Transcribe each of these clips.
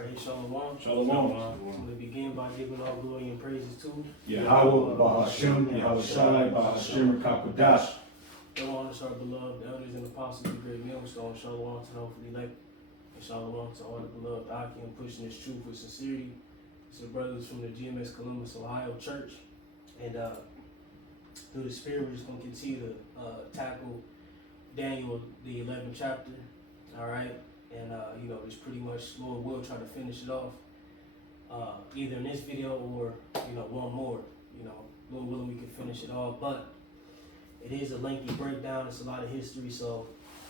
Alright, Shalom. Shalom. We begin by giving all glory and praises to Yahweh, Bahashem, Yahweh Shai, Bahashem, Rakakodash. Shalom to our beloved elders and apostles of the great millstone. Shalom to the hopefully elect. And shalom to all the beloved Akim pushing this truth with sincerity. It's the brothers from the GMS Columbus, Ohio church. And through the Spirit, we're just going to continue to tackle Daniel, the 11th chapter. Alright? And, just pretty much, Lord will try to finish it off. Either in this video or, one more. Lord willing, we can finish it all. But it is a lengthy breakdown. It's a lot of history, so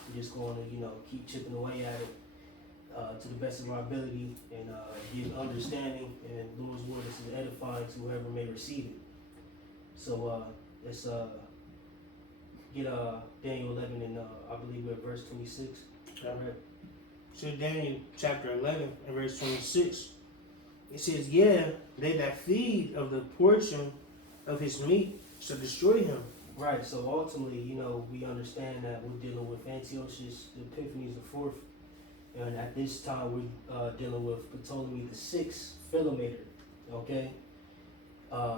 we're just going to, keep chipping away at it to the best of our ability and give understanding. And Lord's word is edifying to whoever may receive it. So let's get Daniel 11 and I believe we're at verse 26. All right. So Daniel chapter 11 and verse 26. It says, yeah, they that feed of the portion of his meat shall destroy him. Right, so ultimately, we understand that we're dealing with Antiochus Epiphanes IV, and at this time we're dealing with Ptolemy VI Philometor, okay?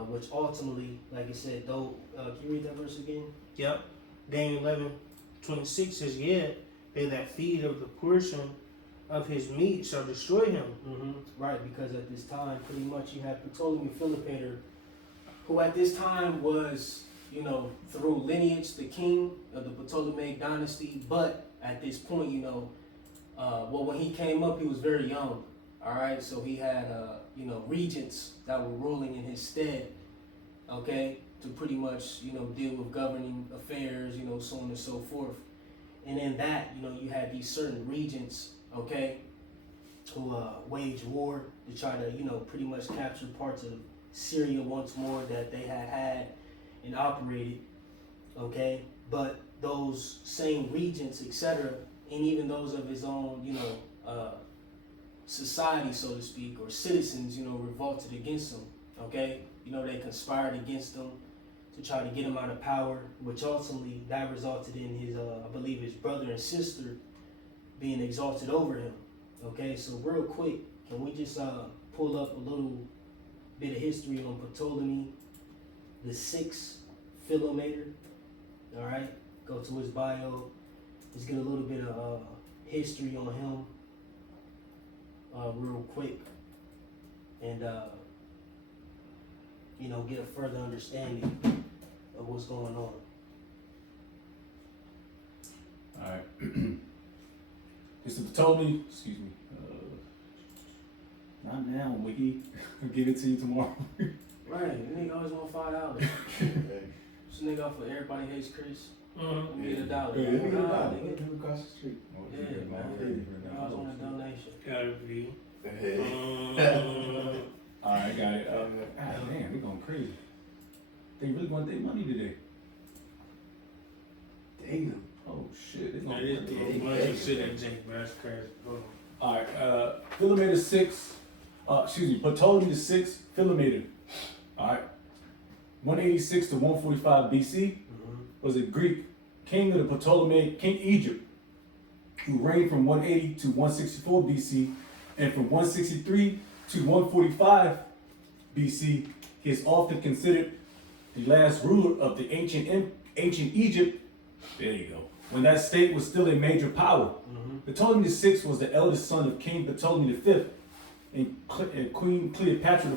Which ultimately, like I said, though, can you read that verse again? Yep. Daniel 11, 26 says, yeah, they that feed of the portion of his meat shall destroy him. Right, because at this time, pretty much you had Ptolemy Philopator, who at this time was, through lineage, the king of the Ptolemaic dynasty. But at this point, when he came up, he was very young. All right, so he had, regents that were ruling in his stead, okay, to pretty much, deal with governing affairs, so on and so forth. And in that, you had these certain regents, okay, who waged war to try to, pretty much capture parts of Syria once more that they had and operated, okay. But those same regents, etc., and even those of his own, society, so to speak, or citizens, revolted against him, okay. They conspired against him to try to get him out of power, which ultimately that resulted in his, I believe, his brother and sister being exalted over him. Okay, so real quick, can we just pull up a little bit of history on Ptolemy the Sixth Philometor? All right, go to his bio. Let's get a little bit of history on him, real quick, and get a further understanding of what's going on. Alright. It's the Ptolemy, excuse me. Not now, Wiki. I'll give it to you tomorrow. Right, nigga always want $5. This nigga off of Everybody Hates Chris. Let me get $1. Yeah, Nigga, give me $1. nigga. Give me across the street. Yeah, man. I always want a donation. Gotta be. Alright, got it. Man, we're going crazy. They really want their money today. Damn. Oh shit, it's That gonna is be the money shit that Jake, bro. That's crazy. Hold on. Alright, Philometor 6, Ptolemy the 6th Philometor. Alright. 186 to 145 BC was a Greek king of the Ptolemaic, King Egypt, who reigned from 180 to 164 BC, and from 163 to 145 BC. He is often considered the last ruler of the ancient Egypt. There you go. When that state was still a major power. Ptolemy VI was the eldest son of King Ptolemy V and Queen Cleopatra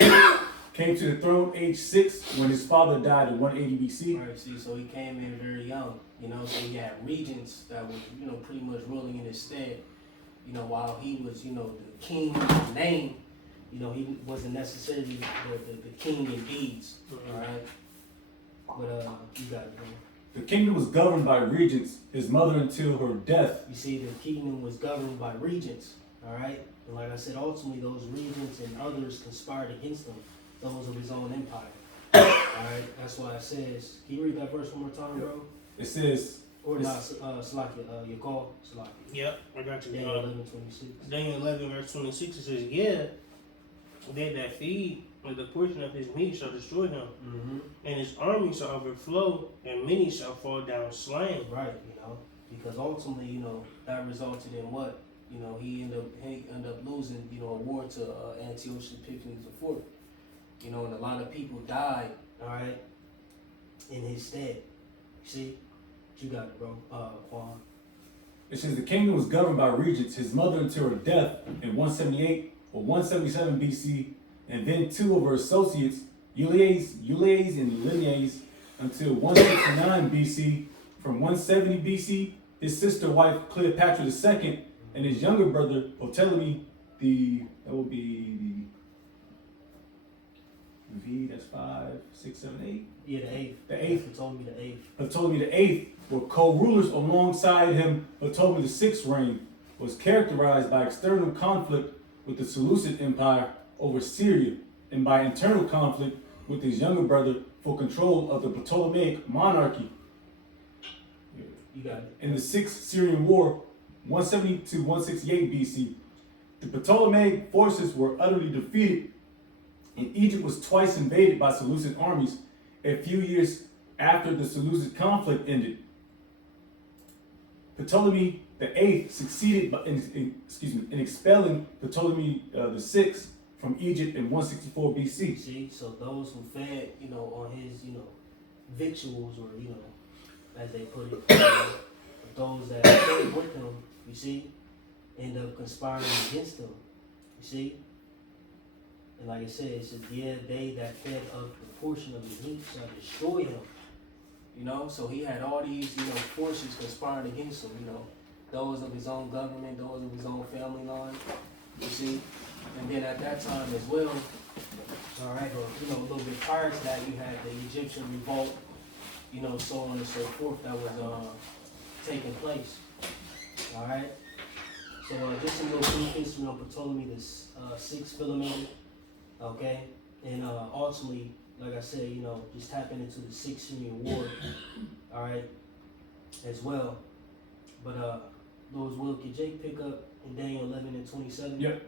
I. Came to the throne age 6 when his father died in 180 BC. Right, see, so he came in very young, so he had regents that were, pretty much ruling in his stead, while he was, the king in name, he wasn't necessarily the king in deeds, all right? But, you got it, bro. The kingdom was governed by regents, his mother until her death. You see, the kingdom was governed by regents, all right? And like I said, ultimately, those regents and others conspired against him, those of his own empire. All right, that's why it says, can you read that verse one more time, bro? It says, Or not, Salakia, your call, Salakia. Yep, I got you. Daniel 11:26. Daniel 11, verse 26, it says, yeah, they that feed of the portion of his meat shall destroy him, and his army shall overflow, and many shall fall down slain. Right, because ultimately, that resulted in what? you know, he ended up losing, you know, a war to Antiochus Epiphanes IV. You know, and a lot of people died, all right, in his stead. You see? You got it, bro, Quan. It says the kingdom was governed by regents, his mother until her death in 178 or 177 BC, and then two of her associates, Eulias and Lynias, until 169 BC. From 170 BC, his sister wife Cleopatra II and his younger brother Ptolemy, that would be the V, that's 5, 6, 7, 8. Yeah, the eighth. The eighth. Ptolemy the eighth. Ptolemy VIII were co-rulers alongside him. Ptolemy VI's reign was characterized by external conflict with the Seleucid Empire over Syria and by internal conflict with his younger brother for control of the Ptolemaic monarchy. You got it. In the Sixth Syrian War, 170 to 168 BC, the Ptolemaic forces were utterly defeated, and Egypt was twice invaded by Seleucid armies a few years after the Seleucid conflict ended. Ptolemy VIII succeeded in expelling Ptolemy VI from Egypt in 164 BC. See, so those who fed, you know, on his, you know, victuals, or, you know, as they put it, you know, those that fed with him, you see, end up conspiring against him, you see. And like I said, it says, yeah, they that fed of the portion of his meat shall destroy him. You know, so he had all these, you know, forces conspiring against him, you know, those of his own government, those of his own family line, you see. And then at that time as well, all right, or, you know, a little bit prior to that, you had the Egyptian revolt, you know, so on and so forth, that was taking place. All right. So just a little brief history on Ptolemy the sixth Philometor. Okay, and ultimately, like I said, you know, just tapping into the Sixth Syrian War. All right, as well. But Lord's will, could Jake pick up in Daniel 11 and 27? Yep.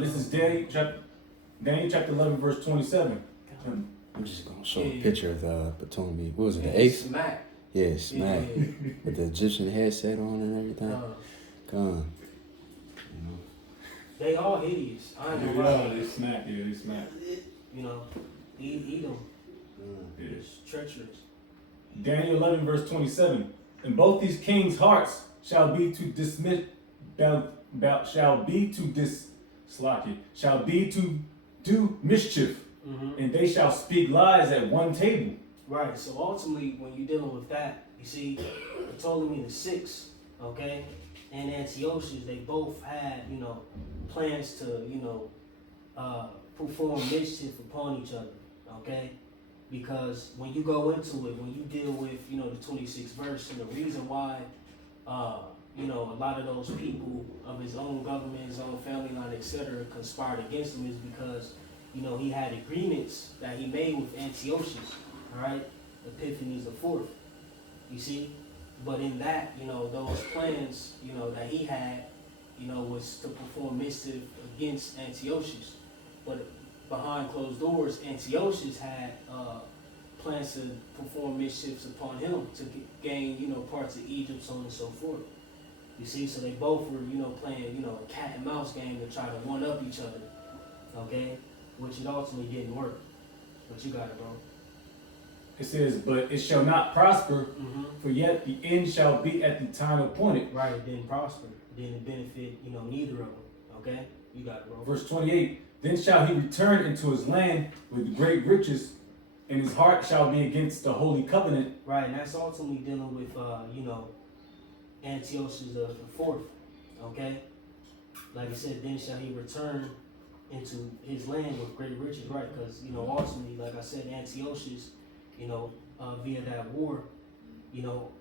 This is Daniel chapter 11, verse 27. I'm just gonna show a Yeah. picture of Ptolemy. What was it, Yeah, the eighth? Smack. Yeah, smack. Yeah. With the Egyptian headset on and everything. Uh, Gone. You know. they all hideous. I ain't gonna Yeah, lie. they smack. Yeah, they smack. You know, eat them. Yeah. It's treacherous. Daniel 11, verse 27. And both these kings' hearts shall be to do mischief, and they shall speak lies at one table. Right. So ultimately, when you're dealing with that, you see, Ptolemy the sixth, okay, and Antiochus, they both had, you know, plans to, you know, perform mischief upon each other, okay? Because when you go into it, when you deal with, you know, the 26th verse, and the reason why, you know, a lot of those people of his own government, his own family line, etc., conspired against him is because, you know, he had agreements that he made with Antiochus, all right, Epiphanes IV, you see? But in that, you know, those plans, you know, that he had, you know, was to perform mischief against Antiochus. But behind closed doors, Antiochus had plans to perform mischiefs upon him to gain, you know, parts of Egypt, so on and so forth. You see, so they both were, you know, playing, you know, a cat and mouse game to try to one up each other, okay? Which it ultimately didn't work. But you got it, bro. It says, but it shall not prosper, Mm-hmm. for yet the end shall be at the time appointed. Right, it didn't prosper. It didn't benefit, you know, neither of them, okay? You got it, bro. Verse 28. Then shall he return into his land with great riches, and his heart shall be against the holy covenant. Right, and that's ultimately dealing with, you know, Antiochus the fourth, okay? Like I said, then shall he return into his land with great riches, right? Because, you know, ultimately, like I said, Antiochus, you know, via that war, you know,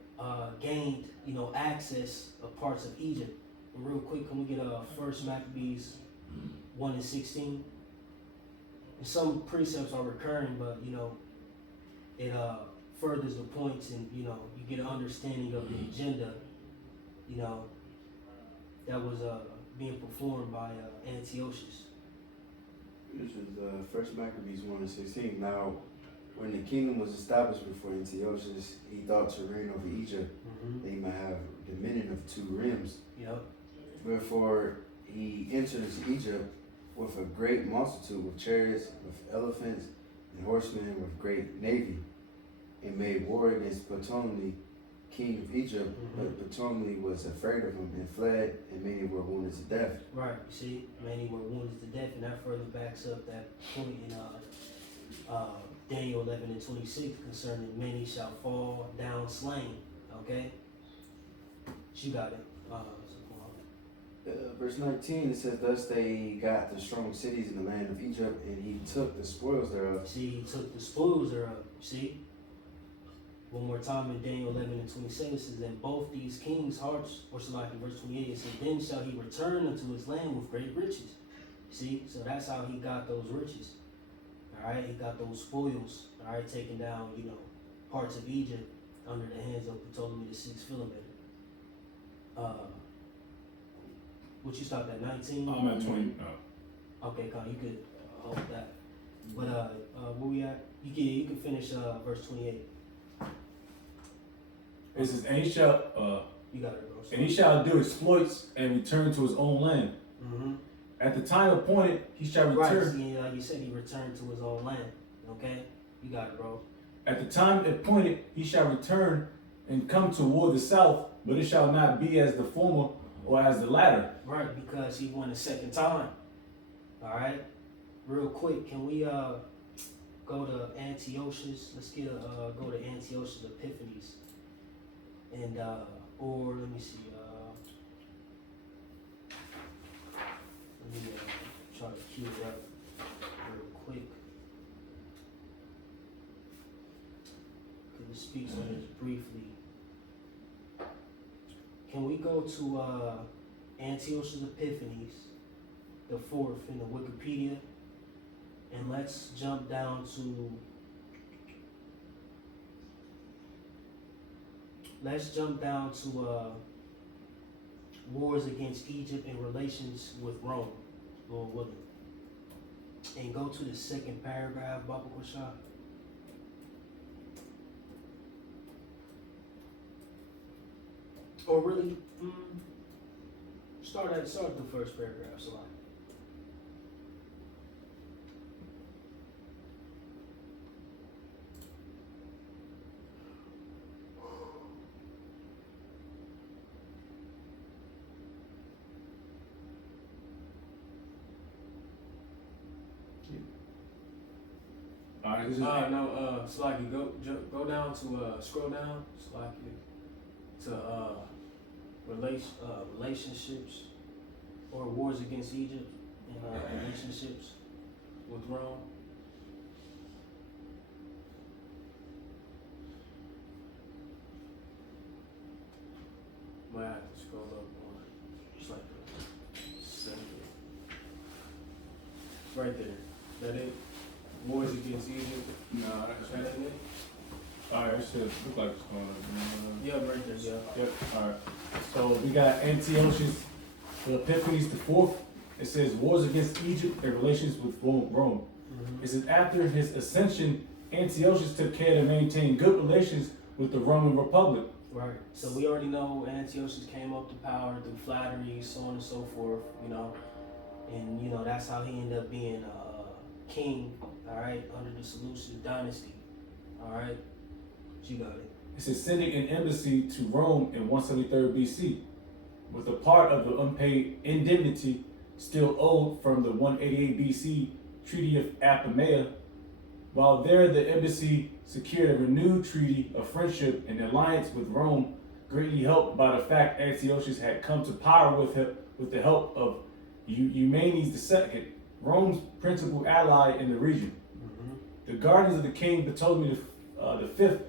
gained, you know, access of parts of Egypt. And real quick, can we get First Maccabees 1 and 16? And some precepts are recurring, but, you know, it furthers the points, and, you know, you get an understanding of the agenda, you know, that was being performed by Antiochus. This is First Maccabees 1 and 16. Now, when the kingdom was established before Antiochus, he thought to reign over Egypt, Mm-hmm. they might have dominion of two realms. Yep. Wherefore he entered into Egypt with a great multitude, with chariots, with elephants, and horsemen, with great navy, and made war against Ptolemy, king of Egypt. But Ptolemy was afraid of him and fled, and many were wounded to death. Right, you see, many were wounded to death, and that further backs up that point in Daniel 11 and 26 concerning many shall fall down slain. Okay? You got it. Verse 19, it says, Thus they got the strong cities in the land of Egypt, and he took the spoils thereof. See, he took the spoils thereof. See? One more time in Daniel 11 and 27, it says, And both these kings' hearts, or so like in verse 28, it says, Then shall he return unto his land with great riches. See? So that's how he got those riches. Alright? He got those spoils. Alright? Taking down, parts of Egypt under the hands of Ptolemy the Sixth Philometor. What you stopped at 19? I'm at 20. Okay, Con, you could hold that. But where we at? You can finish verse 28. It says, and he shall, You got it, bro. and he shall do exploits and return to his own land. Mm-hmm. At the time appointed, he shall Right, return. see, like you said, he returned to his own land. Okay? You got it, bro. At the time appointed, he shall return and come toward the south, but it shall not be as the former or as the latter. Right, because he won a second time. Alright? Real quick, can we go to Antiochus? Let's get go to Antiochus Epiphanes. And or let me see, let me try to cue it up real quick. Cause it speaks on this briefly. Can we go to Antiochus Epiphanes, the fourth in the Wikipedia, and let's jump down to wars against Egypt and relations with Rome, Lord willing. And go to the second paragraph, Baba Kushah. Or really, start the first paragraph, so Alright, this is Slaki, go down to scroll down, Slaki, to relationships or wars against Egypt and relationships with Rome. Might have to scroll up more. It's like the second. Right there. That it? Wars against Egypt. no, That ain't it? alright, that shit look like it's going on. Yeah, right there, yeah. Yep, alright. So we got Antiochus Epiphanes the fourth. It says wars against Egypt and relations with Rome. It says after his ascension, Antiochus took care to maintain good relations with the Roman Republic. right. So we already know Antiochus came up to power through flattery, so on and so forth, and that's how he ended up being king, alright, under the Seleucid dynasty. Alright? You got it. It says sending an embassy to Rome in 173 BC, with a part of the unpaid indemnity still owed from the 188 BC Treaty of Apamea. While there, the embassy secured a renewed treaty of friendship and alliance with Rome, greatly helped by the fact Antiochus had come to power with the help of Eumenes II, Rome's principal ally in the region. The guardians of the king Ptolemy the fifth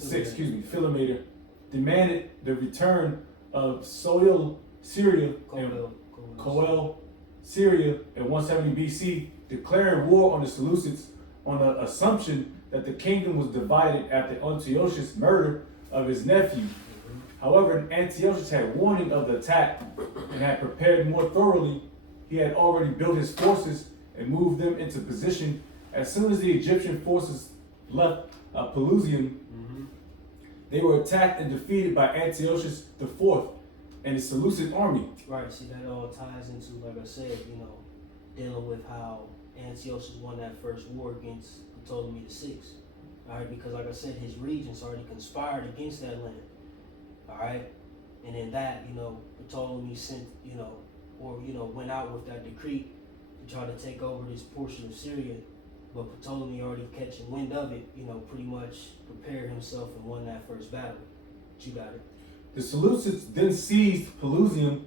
Philometor demanded the return of Soil, Syria, and Coel, Syria in 170 BC, declaring war on the Seleucids on the assumption that the kingdom was divided after Antiochus' murder of his nephew. However, Antiochus had warning of the attack and had prepared more thoroughly. He had already built his forces and moved them into position. As soon as the Egyptian forces left Pelusium, they were attacked and defeated by Antiochus IV, and his Seleucid army. Right, see that all ties into, like I said, dealing with how Antiochus won that first war against Ptolemy VI. Alright, because like I said, his regents already conspired against that land. Alright? And in that, Ptolemy sent, went out with that decree to try to take over this portion of Syria. But Ptolemy already catching wind of it, pretty much prepared himself and won that first battle. But you got it. The Seleucids then seized Pelusium,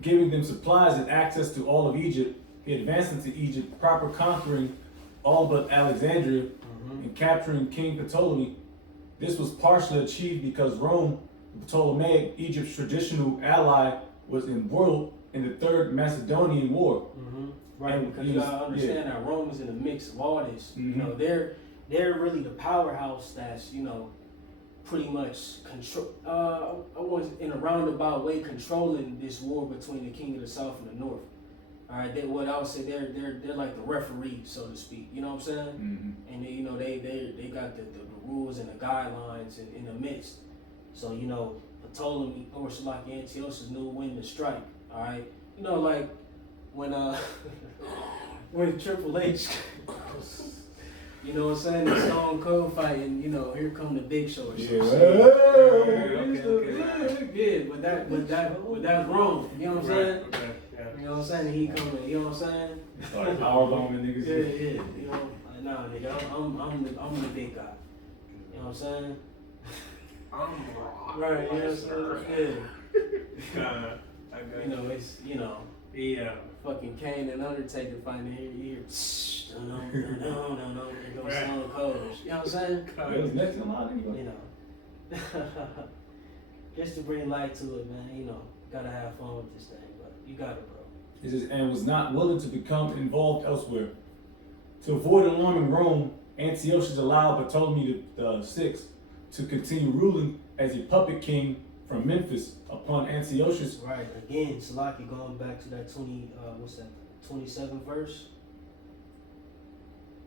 giving them supplies and access to all of Egypt. He advanced into Egypt, proper conquering all but Alexandria and capturing King Ptolemy. This was partially achieved because Rome, Ptolemaic, Egypt's traditional ally, was embroiled in the Third Macedonian War. Right, And because you gotta understand that Rome is in the mix of all this. They're really the powerhouse that's pretty much control. I was in a roundabout way controlling this war between the king of the south and the north. All right, what I would say they're like the referee, so to speak. You know what I'm saying? And they got the rules and the guidelines in the midst. So Ptolemy or Seleucus Antiochus knew when to strike. All right, like when when Triple H. You know what I'm saying? The Stone Cold fight, and here come the Big Show. Or something. Yeah, but that's wrong. You know what I'm saying? Okay. Yeah. You know what I'm saying? He coming. You know what I'm saying? Like powerbombing niggas. Yeah. Nah, nigga, I'm the big guy. You know what I'm saying? I'm Right. You know what I'm saying? I got It's yeah. fucking Kane and Undertaker fighting here. No. There goes Right. Stone Cold. You know what I'm saying? That was next in line anyway. Just to bring light to it, man. Gotta have fun with this thing, but you got it, bro. It says, and was not willing to become involved elsewhere. To avoid alarming Rome, Antiochus allowed Ptolemy VI to continue ruling as a puppet king from Memphis upon Antiochus. Right, again, Salaki going back to that 27th verse.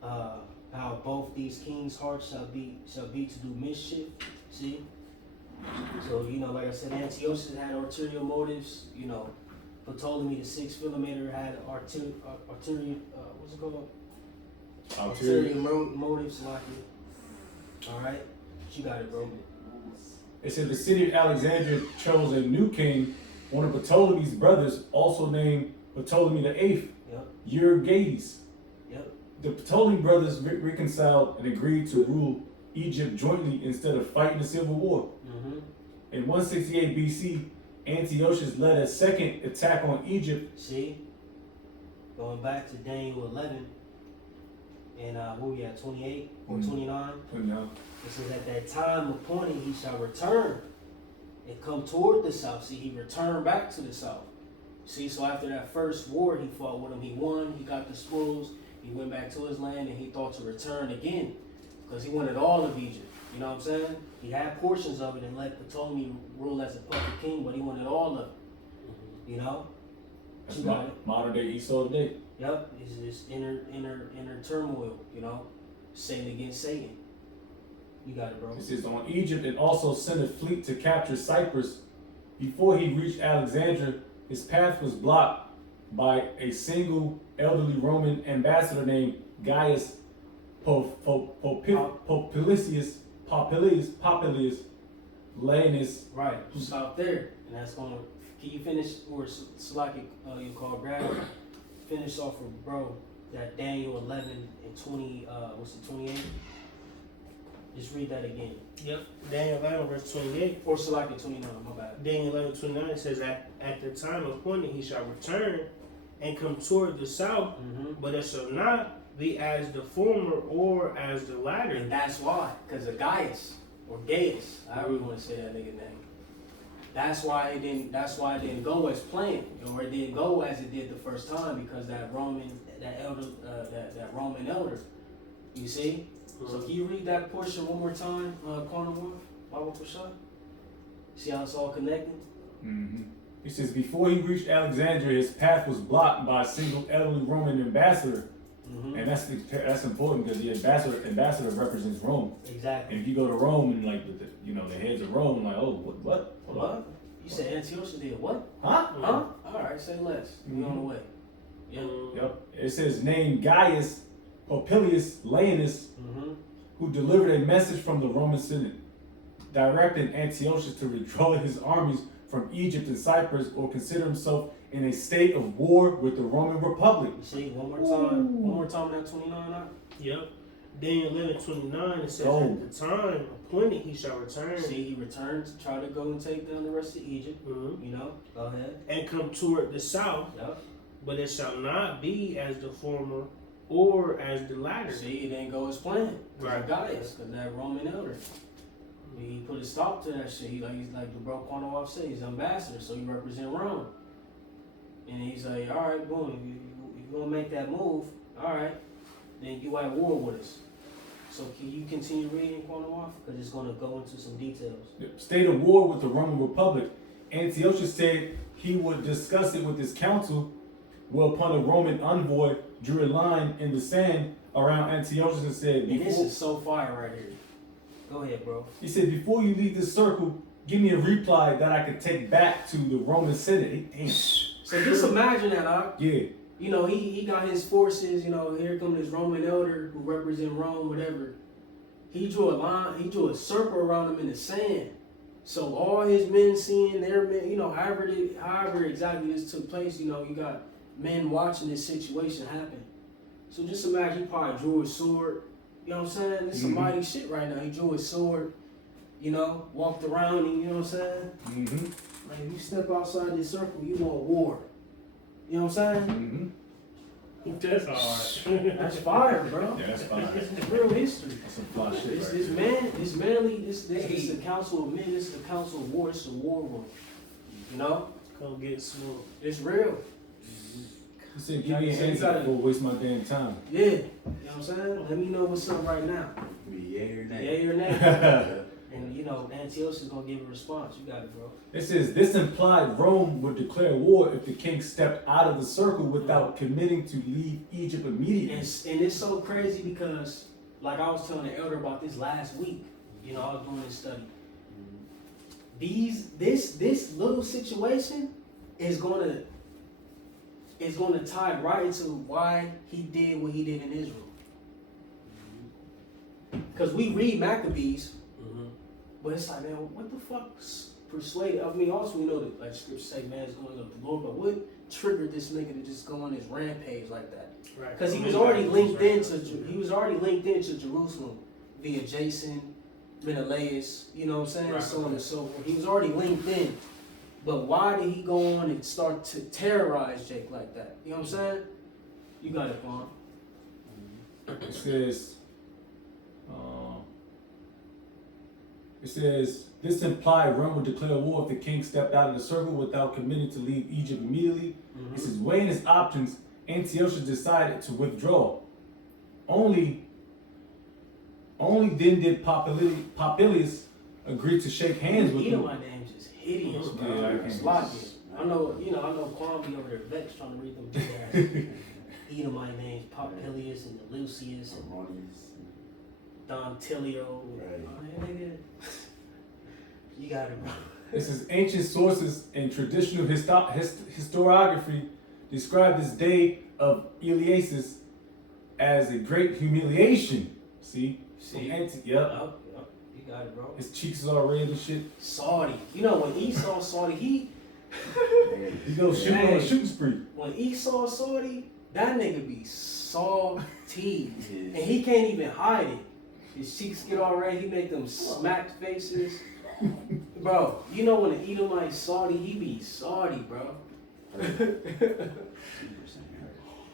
How both these kings' hearts shall be to do mischief. See? So, like I said, Antiochus had ulterior motives. Ptolemy VI Philometor had ulterior what's it called? Ulterior motives, Salaki. Alright? You got it, bro. It said the city of Alexandria chose a new king, one of Ptolemy's brothers, also named Ptolemy VIII, Yep. Euergetes. Yep. The Ptolemy brothers reconciled and agreed to rule Egypt jointly instead of fighting a civil war. In 168 BC, Antiochus led a second attack on Egypt. See? Going back to Daniel 11, and what we at, 28 or 29? It says, at that time appointed he shall return and come toward the south. See, he returned back to the south. See, so after that first war he fought with him, he won, he got the spoils, he went back to his land, and he thought to return again because he wanted all of Egypt. You know what I'm saying? He had portions of it and let Ptolemy rule as a puppet king, but he wanted all of it. That's You got it. modern day Esau today. Yep, it's this inner turmoil, Satan against Satan. You got it, bro. It says on Egypt and also sent a fleet to capture Cyprus. Before he reached Alexandria, his path was blocked by a single elderly Roman ambassador named Gaius Popilius Laenas. Right. Stop there, and that's gonna. Can you finish, or Salaki, you call grab? Finish off with bro that Daniel 11 and 20. What's it, 28? Just read that again. Yep. Daniel 11 verse 28. Or Salaki 29. My bad. Daniel 11:29 says that at the time appointed he shall return and come toward the south, but it shall not be as the former or as the latter. And that's why, because of Gaius or Gaius, however you want to say that nigga name. That's why it didn't go as planned, or it didn't go as it did the first time, because that Roman elder. You see. So can you read that portion one more time, Corner Wolf, Bible for sure? See how it's all connected? He says before he reached Alexandria, his path was blocked by a single elderly Roman ambassador. And that's important because the ambassador represents Rome. Exactly. And if you go to Rome and like the heads of Rome, like, oh, what? Hold on. You said Antiochus did what? Huh? Huh? Alright, say less. We on the way. Yeah. Yep. It says named Gaius Popilius Laenas, Mm-hmm. who delivered a message from the Roman Senate, directing Antiochus to withdraw his armies from Egypt and Cyprus or consider himself in a state of war with the Roman Republic. You see, one more time that 29 out. Yep. Daniel 11:29, it says, Oh. at the time appointed he shall return See, he returned to try to go and take down the rest of Egypt. Mhm. You know, go ahead. and come toward the south, Yep. but it shall not be as the former or as the latter. See, it didn't go as planned. Right. Right. Gaius, because that Roman elder. He put a stop to that shit. He's like the bro Quantoff said, he's ambassador, so he represent Rome. And he's like, all right, boom, if you're gonna make that move, all right, then you at war with us. So can you continue reading Quantoff? Because it's gonna go into some details. State of war with the Roman Republic. Antiochus said he would discuss it with his council, whereupon a Roman envoy drew a line in the sand around Antiochus and said, And this before, is so fire right here. Go ahead, bro. he said, before you leave this circle, give me a reply that I could take back to the Roman Senate. Damn. So just imagine that, huh? Yeah. You know, he got his forces, you know, here come this Roman elder who represent Rome, whatever. He drew a line, he drew a circle around him in the sand. So all his men seeing their men, you know, however exactly this took place, you know, you got men watching this situation happen. So just imagine he probably drew his sword, you know what I'm saying? This is some mighty shit right now. He drew his sword, you know, walked around him, you know what I'm saying? Mm-hmm. Like if you step outside this circle, you want war. You know what I'm saying? Mm-hmm. That's hard. That's fire, bro. Yeah, that's fine. This is real history. That's some fly shit This, right this there. man, this manly, this is the council of men. This is the council of war. This is a war room. You know, Come get smoked. it's real. He said, give me an answer before I waste my damn time. Yeah, you know what I'm saying. Let me know what's up right now. Be yay or nay. Yeah, your name. And you know, Antiochus is gonna give a response. You got it, bro. It says, this implied Rome would declare war if the king stepped out of the circle without committing to leave Egypt immediately. And it's so crazy because, like I was telling the elder about this last week. You know, I was doing this study. This little situation is gonna tie right into why he did what he did in Israel. Because we read Maccabees, but it's like, man, what the fuck persuaded? I mean, also we know that like scripture say, man, is going up the Lord, but what triggered this nigga to just go on this rampage like that? Right. Because he was already linked into Jerusalem via Jason, Menelaus, you know what I'm saying, Right. so on and so forth. He was already linked in. But why did he go on and start to terrorize Jake like that? You know what I'm saying? You got it, Vaughn. It says, this implied Rome would declare war if the king stepped out of the circle without committing to leave Egypt immediately. It says, weighing his options, Antiochus decided to withdraw. Only then did Popilius agree to shake hands with him. My name's just hideous, bro. Yeah, I It's can't- sloppy. I know Quan be over there vexed trying to read them big ass Edomite names, Popilius and Lucius and Harmonious. Don Tilio. Right. Oh, nigga. You got it, bro. It says, ancient sources and traditional historiography describe this day of Eliasus as a great humiliation. See? See? Yep. Yup, yup. You got it, bro. His cheeks is all red and shit. Saudi. You know, when Esau Saudi, He goes shooting on a Hey. shooting spree. when Esau Saudi, that nigga be salty. And Yeah. he can't even hide it. His cheeks get all red, he make them smacked faces. Bro, you know when an Edomite Saudi, he be Saudi, bro.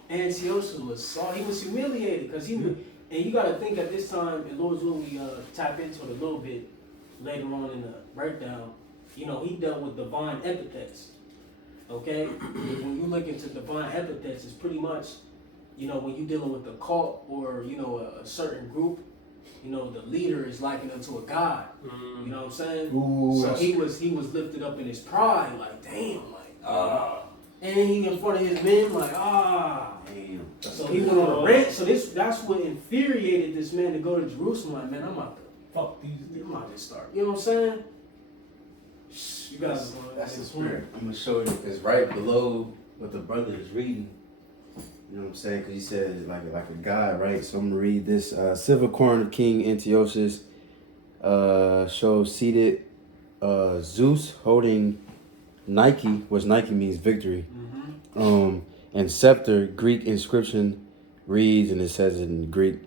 Antiochus was Saudi. He was humiliated because he was, and you gotta think at this time, and Lord's will we tap into it a little bit later on in the breakdown. You know, he dealt with divine epithets. Okay? When you look into divine epithets, it's pretty much, you know, when you're dealing with a cult or, you know, a certain group, you know, the leader is likened unto a god. You know what I'm saying? Ooh, So that's- he was lifted up in his pride, like, damn, like, and he in front of his men, like, Damn. So he went on a rant. So that's what infuriated this man to go to Jerusalem. Like, man, I'm about to fuck these. start. You know what I'm saying? You got That's the spirit. I'm gonna show you because right below what the brother is reading, you know what I'm saying? Because he said like a guy, right? So I'm gonna read this. Silver corn of King Antiochus shows seated Zeus holding Nike, which Nike means victory. And scepter, Greek inscription reads, and it says in Greek,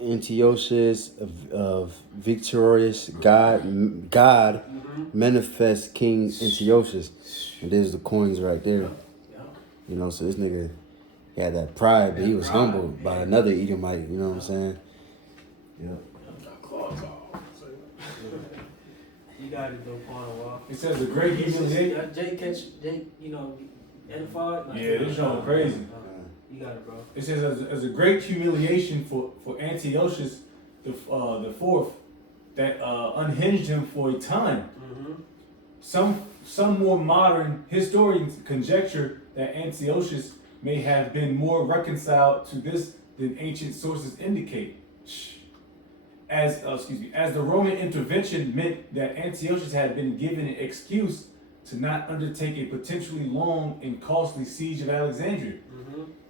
Antiochus of victorious God manifest King Antiochus. And there's the coins right there. Yeah. You know, so this nigga had that pride, but he was humbled by another Edomite. You know what I'm saying? Yeah. You got it though, Paul. It says a great humiliation. Jay, you know, edified. Like, Yeah, this showing crazy. You got it, bro. It says as a great humiliation for Antiochus the fourth that unhinged him for a time. Some more modern historians conjecture that Antiochus may have been more reconciled to this than ancient sources indicate. As the Roman intervention meant that Antiochus had been given an excuse to not undertake a potentially long and costly siege of Alexandria.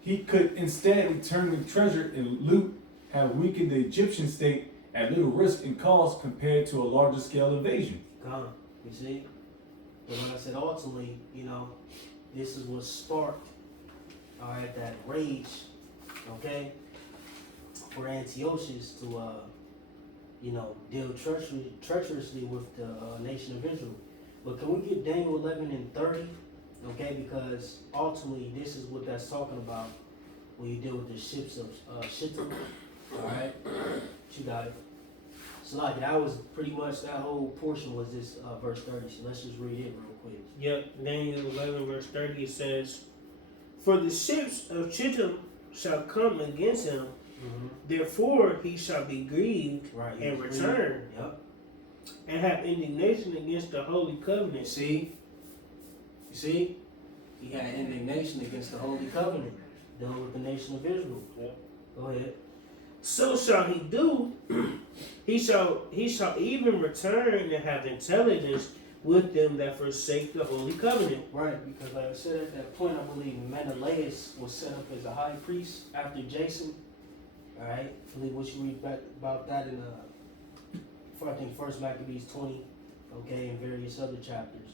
He could instead return with treasure and loot, have weakened the Egyptian state at little risk and cost compared to a larger scale invasion. Gone. You see? But when I said ultimately, you know, this is what sparked, all right, that rage, okay, for Antiochus to, you know, deal treacherously with the nation of Israel. But can we get Daniel 11 and 30, okay? Because ultimately, this is what that's talking about when you deal with the ships of Shittim, all right? You got it. So like that was pretty much, that whole portion was this verse 30. So let's just read it real quick. Yep, Daniel 11 verse 30, it says, "For the ships of Chittim shall come against him, therefore he shall be grieved Right. and return, Yep. and have indignation against the holy You covenant." see? You see? He had indignation against the Holy Covenant, dealing with the nation of Israel. Yep. Go ahead. So shall he do. He shall even return and have intelligence with them that forsake the holy covenant. Right, because like I said at that point, I believe Menelaus was set up as a high priest after Jason. Alright? I believe what you read back about that in I think First Maccabees 20, okay, and various other chapters.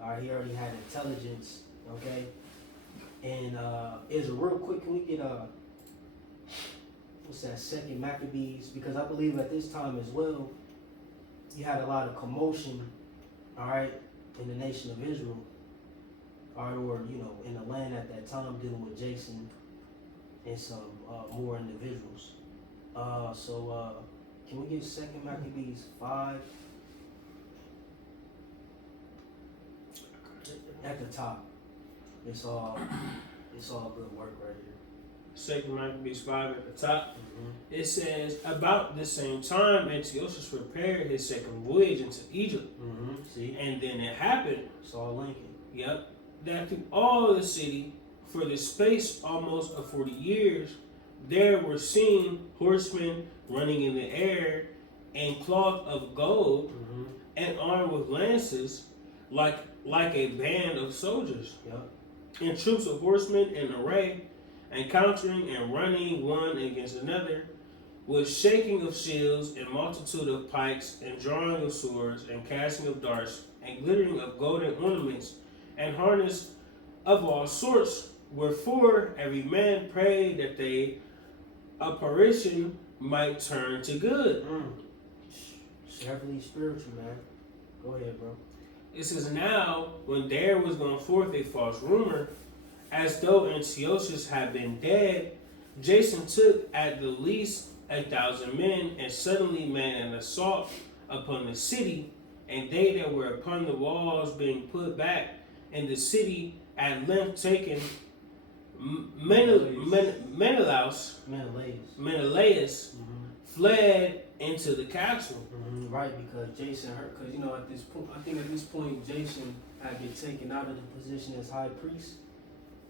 Alright, he already had intelligence, okay? And Israel, real quick, can we get what's that, Second Maccabees? Because I believe at this time as well, you had a lot of commotion, all right, in the nation of Israel, all right, or, you know, in the land at that time, dealing with Jason and some more individuals. So can we get Second Maccabees 5 at the top? It's all good work right here. 2 Maccabees 5 at the top. It says, "About the same time, Antiochus prepared his second voyage into Egypt." See, And then it happened, it's all linking. yep, that through all the city, for the space almost of 40 years, there were seen horsemen running in the air, and cloth of gold, and armed with lances, like a band of soldiers, Yep. and troops of horsemen in array, encountering and running one against another, with shaking of shields and multitude of pikes, and drawing of swords, and casting of darts, and glittering of golden ornaments, and harness of all sorts. Wherefore every man prayed that they apparition might turn to good. It's heavily spiritual, man. Go ahead, bro. It says, "Now when there was gone forth a false rumor, as though Antiochus had been dead, Jason took at the least 1,000 men, and suddenly made an assault upon the city, and they that were upon the walls being put back, and the city at length taken, Menelaus fled into the castle." Right, because Jason heard, because you know at this point, I think at this point Jason had been taken out of the position as high priest.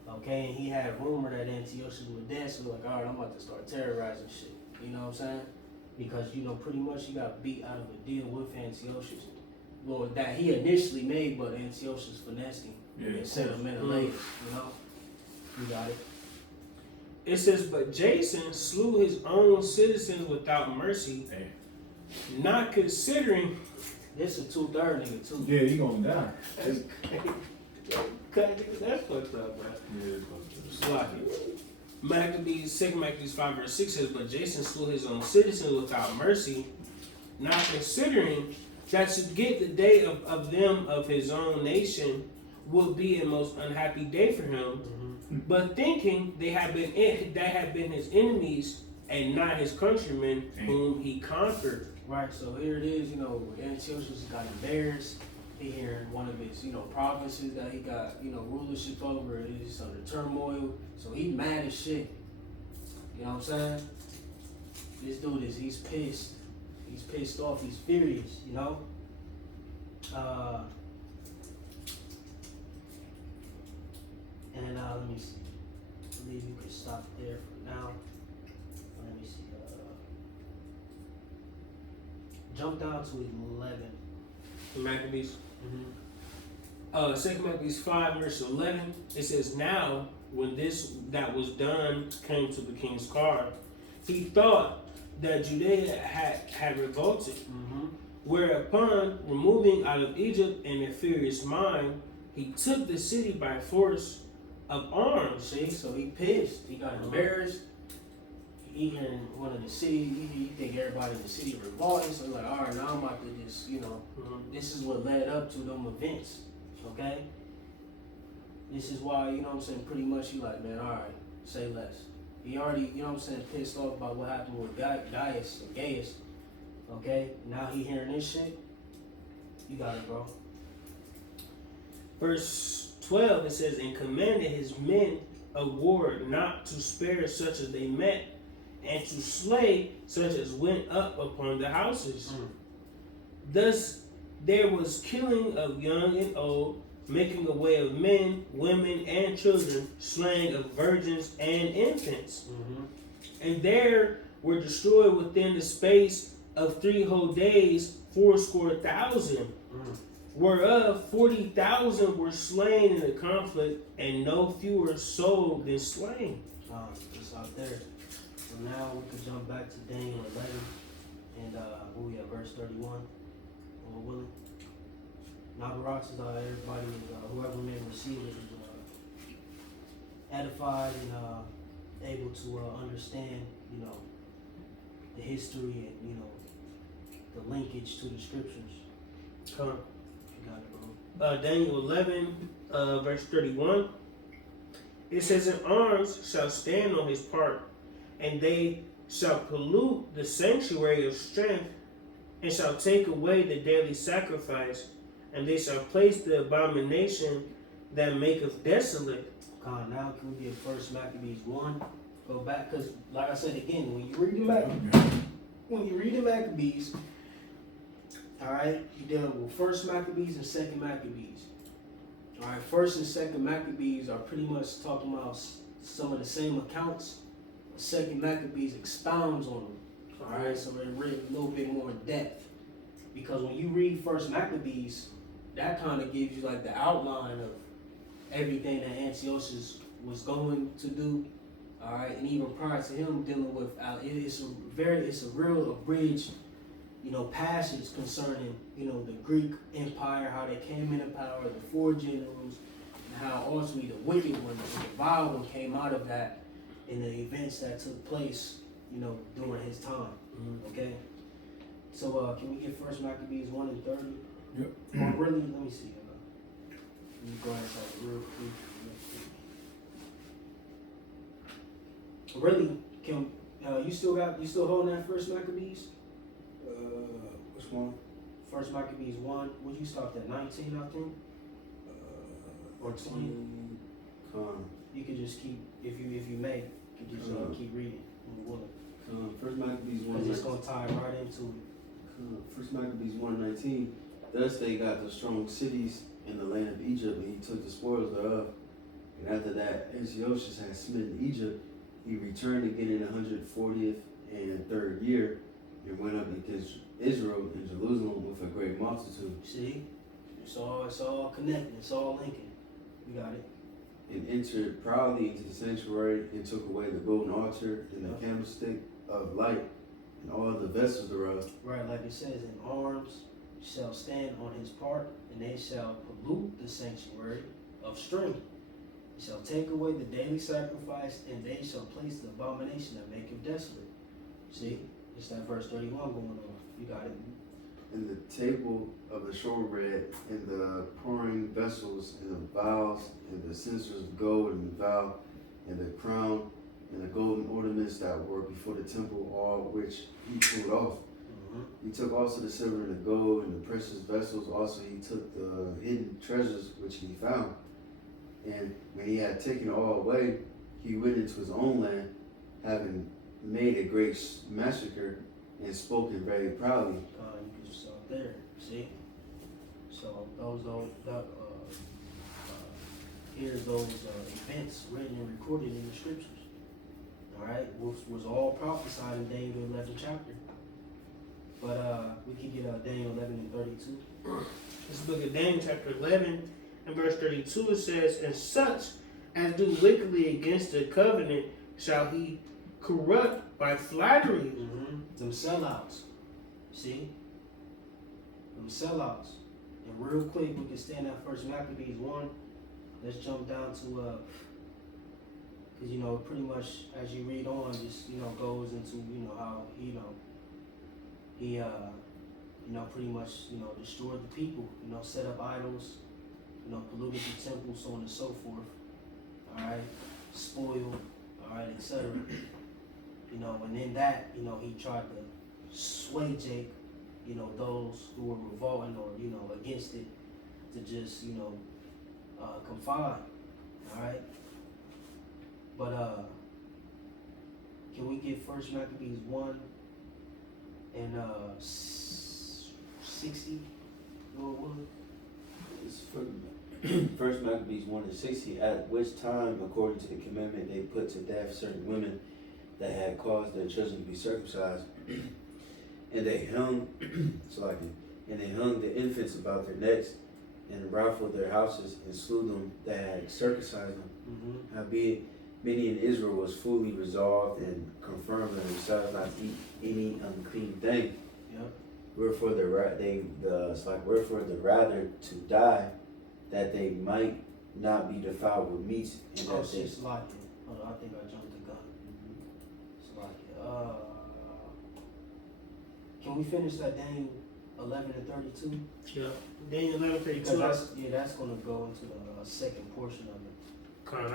Okay, and he had rumor that Antiochus was dead, so like, all right, I'm about to start terrorizing shit. You know what I'm saying? Because you know pretty much he got beat out of a deal with Antiochus. Lord, that he initially made, but Antiochus finessed him Yeah, and of set course. him in a later. You know, you got it. It says, but Jason slew his own citizens without mercy, Hey. not considering. This is 2/3 nigga too. Yeah, he gonna die. That's crazy. That's fucked up, man. Yeah, Sloppy. Maccabees, 2 Maccabees 5 verse 6 says, but Jason slew his own citizens without mercy, not considering that to get the day of them of his own nation would be a most unhappy day for him, but thinking they had been his enemies and not his countrymen whom he conquered. Right, so here it is, you know, Antiochus got embarrassed. He hearing one of his, you know, provinces that he got, you know, rulership over is under turmoil. So he mad as shit. You know what I'm saying? This dude he's pissed. He's pissed off, he's furious, you know? Let me see. I believe you could stop there for now. Let me see. Jump down to 11. Maccabees. 2 Maccabees 5 verse 11, it says, now when this that was done came to the king's car, he thought that Judea had revolted, whereupon, removing out of Egypt in a furious mind, he took the city by force of arms. See, so he pissed. He got embarrassed. He hearing one of the city. He think everybody in the city revolting. So he's like, all right, now I'm about to just, you know, this is what led up to them events. Okay. This is why, you know what I'm saying. Pretty much, he like, man, all right, say less. He already, you know what I'm saying, pissed off about what happened with Gaius. Okay. Now he hearing this shit. You got it, bro. Verse 12, it says, and commanded his men of war not to spare such as they met, and to slay such as went up upon the houses. Thus there was killing of young and old, making away of men, women, and children, slaying of virgins and infants. And there were destroyed within the space of 3 whole days 80,000, whereof 40,000 were slain in the conflict, and no fewer sold than slain. It's out there. So now we can jump back to Daniel 11 and where we at, verse 31. Lord willing. Now everybody, whoever may receive it is edified and able to understand, you know, the history and, you know, the linkage to the scriptures. Come. You got it, bro. Daniel 11, verse 31. It says, and arms shall stand on his part, and they shall pollute the sanctuary of strength, and shall take away the daily sacrifice, and they shall place the abomination that maketh desolate. Now can we get First Maccabees 1? Go back, because like I said again, when you read the Maccabees, all right, you deal with First Maccabees and Second Maccabees. All right, First and Second Maccabees are pretty much talking about some of the same accounts. Second Maccabees expounds on them. All right, so they're written a little bit more in depth. Because when you read First Maccabees, that kind of gives you like the outline of everything that Antiochus was going to do. All right, and even prior to him dealing with, it's a real abridged, you know, passage concerning, you know, the Greek Empire, how they came into power, the 4 generals, and how ultimately the wicked one, the vile one, came out of that in the events that took place, you know, during his time. Okay, so can we get First Maccabees 1 and 30? Yep. Or really, let me see. Let me go ahead and type it real quick. Really, can you still holding that First Maccabees? Which one? First Maccabees 1. Would you stop at 19? I think, or 20. You could just keep, if you may, you could just keep reading. First Maccabees Because 1. it's gonna tie right into it. First Maccabees 1:19. Thus they got the strong cities in the land of Egypt, and he took the spoils thereof. And after that, Antiochus had smitten Egypt. He returned again in the 140th and 3rd year, and went up Israel and Jerusalem with a great multitude, See? It's all connected. It's all linking. You got it. and entered proudly into the sanctuary, and took away the golden altar and the candlestick of light, and all the vessels thereof. Right, like it says, in arms shall stand on his part, and they shall pollute the sanctuary of strength. They shall take away the daily sacrifice, and they shall place the abomination that maketh desolate. See? It's that verse 31 going on. You got it. And the table of the showbread, and the pouring vessels, and the vials, and the censers of gold, and the vial, and the crown, and the golden ornaments that were before the temple, all which he pulled off. He took also the silver and the gold and the precious vessels. Also he took the hidden treasures which he found. And when he had taken all away, he went into his own land, having made a great massacre, and spoken very proudly. You can start there. See? So here's those events written and recorded in the scriptures. All right, which was all prophesied in Daniel 11 chapter. But we can get Daniel 11 and 32. This book of Daniel, chapter 11, and verse 32, it says, "And such as do wickedly against the covenant shall he corrupt by flattery." Them sellouts. See? Them sellouts. And real quick, we can stand at First Maccabees 1. Let's jump down to, because, you know, pretty much as you read on, just, you know, goes into, you know, how, he, pretty much, you know, destroyed the people, you know, set up idols, you know, polluted the temple, so on and so forth. All right, spoiled, all right, etc. You know, and in that, you know, he tried to sway Jake, you know, those who were revolting or, you know, against it, to just, you know, confide. All right, but can we get First Maccabees 1 and 60? Lord willing. It's First Maccabees 1 and 60, at which time, according to the commandment, they put to death certain women that had caused their children to be circumcised, and they hung, the infants about their necks, and rifled their houses, and slew them that had circumcised them. Howbeit, many in Israel was fully resolved and confirmed in themselves not to eat any unclean thing. Yep. Wherefore the rather to die, that they might not be defiled with meats, and Oh, that they. shit, Slovakia. Hold on, I think I jumped the gun. Slovakia. Can we finish that Daniel 11 and 32? Yeah. Daniel 11, 32. Because that's going to go into the second portion of it.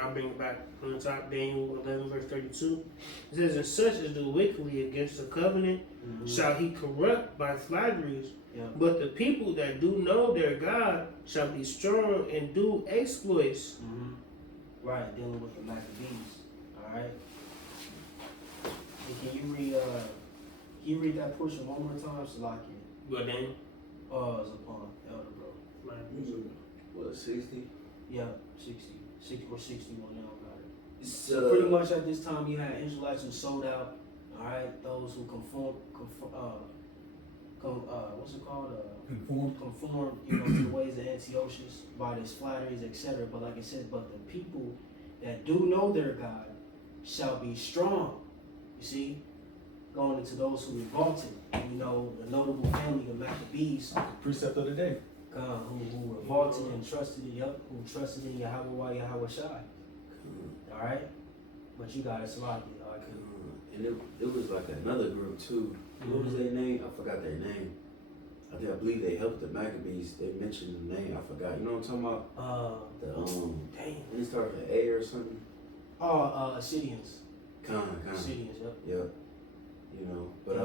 I'll bring it back from the top. Daniel 11, verse 32. It says, "And such as do wickedly against the covenant shall he corrupt by flatteries. Yeah. But the people that do know their God shall be strong and do exploits." Right, dealing with the Maccabees. All right. And can you read that portion one more time, Slovakia? What, Daniel? It's upon Elder Bro. What, 60? Yeah, 60 or 61 now, got it. So Pretty much at this time, you had Israelites who sold out. All right, those who conform, what's it called? Conform, you know, to the ways of Antiochus by his flatteries, etc. But like I said, but the people that do know their God shall be strong. You see, going into those who revolted. You know, the notable family of Maccabees. Precept of the day. Who revolted and trusted in who trusted in Yahweh Shai. All right, but you got it, Slovakia. and it was like another group too. What was their name? I forgot their name. I believe they helped the Maccabees. They mentioned the name. I forgot. You know what I'm talking about? Damn. It started with A or something. Assyrians. Kind. Assyrians. Yep. Yep. You know, but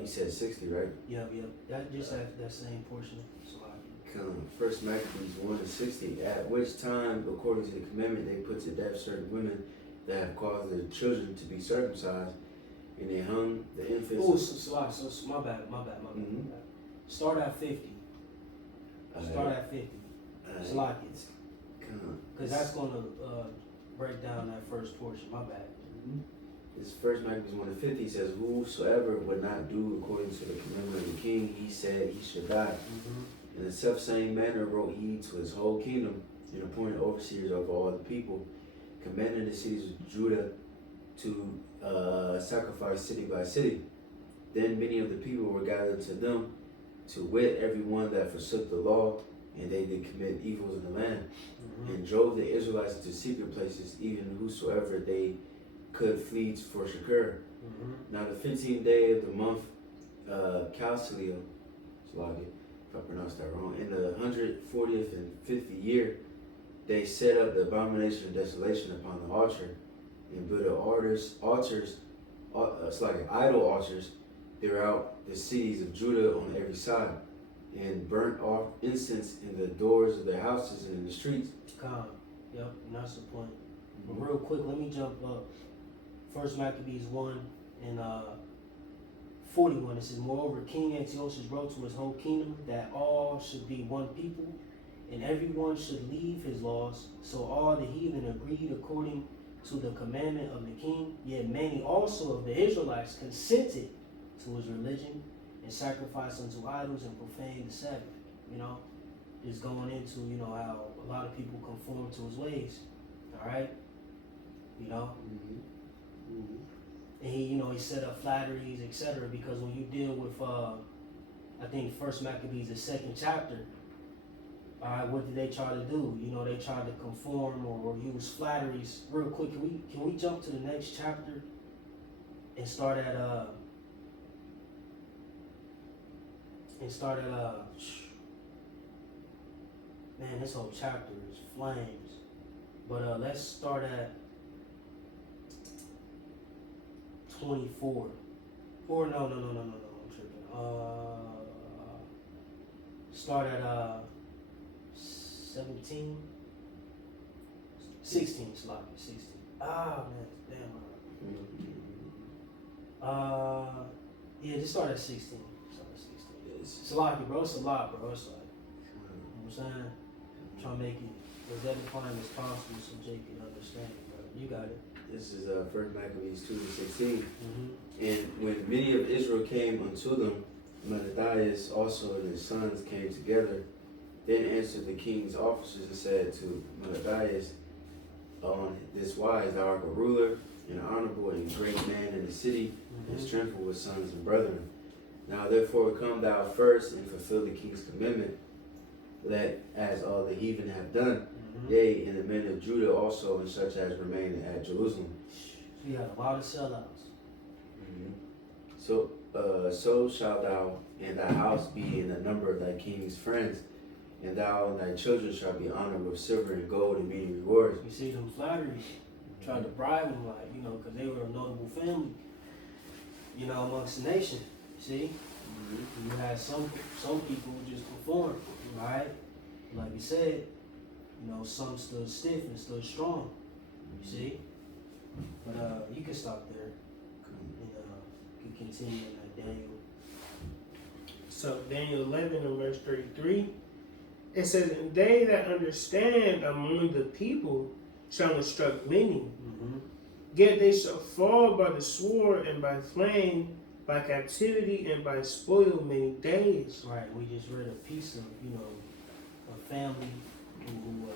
he said 60, right? Yep. That just that same portion. Slovakia. First Maccabees 1 and 60. At which time, according to the commandment, they put to death certain women that have caused their children to be circumcised, and they hung the infants. Oh, so my bad. Start at 50. Start at 50. Slovakia. Because that's going to break down that first portion. My bad. This first Maccabees 1:50 says, "Whosoever would not do according to the commandment of the king, he said he should die. In the selfsame manner wrote he to his whole kingdom, and appointed overseers over all the people, commanding the cities of Judah to sacrifice city by city. Then many of the people were gathered to them, to wit, every one that forsook the law, and they did commit evils in the land, and drove the Israelites into secret places, even whosoever they could flee for Shakir. Now the 15th day of the month, Calcilio, if I pronounced that wrong, in the 140th and 50th year, they set up the abomination of desolation upon the altar, and built idol altars throughout the cities of Judah on every side, and burnt off incense in the doors of their houses and in the streets." Con. Yep, and that's the point. But real quick, let me jump up. First Maccabees 1 and 41. It says, "Moreover, King Antiochus wrote to his whole kingdom that all should be one people, and everyone should leave his laws. So all the heathen agreed according to the commandment of the king. Yet many also of the Israelites consented to his religion, and sacrificed unto idols and profaned the Sabbath." You know, just going into, you know, how a lot of people conform to his ways. All right, you know. And he, you know, he set up flatteries, etc. Because when you deal with, I think First Maccabees, the 2nd chapter, all right, what did they try to do? You know, they tried to conform or use flatteries. Real quick, can we jump to the next chapter and start at man, this whole chapter is flames. But let's start at 24. Or no, I'm tripping. Start at 17. 16, sloppy, 16. Ah, man, damn. Yeah, just start at 16. Start at 16. It's a lot, bro. It's a lot, bro. It's like, you know what I'm saying? I'm trying to make it as edifying as possible so Jake can understand it, bro. You got it. This is First Maccabees 2:16. "And when many of Israel came unto them, Mattathias also and his sons came together. Then answered the king's officers and said to Mattathias, on this wise, thou art a ruler, and honorable, and great man in the city, and strengthful with sons and brethren. Now therefore come thou first and fulfill the king's commandment, let as all the heathen have done, yea, and the men of Judah also, and such as remain at Jerusalem." So you had a lot of sellouts. So shalt thou and thy house be in the number of thy king's friends, and thou and thy children shall be honored with silver and gold and many rewards. You see them flatteries, trying to bribe them, like, you know, because they were a notable family, you know, amongst the nation. See, you had some people who just performed, right? Like you said, you know, some stood stiff and stood strong. You see, but you can stop there, and you can continue in that Daniel. So Daniel 11 and verse 33, it says, "And they that understand among the people shall instruct many. Yet they shall fall by the sword and by flame, by captivity and by spoil many days." Right. We just read a piece of, you know, a family who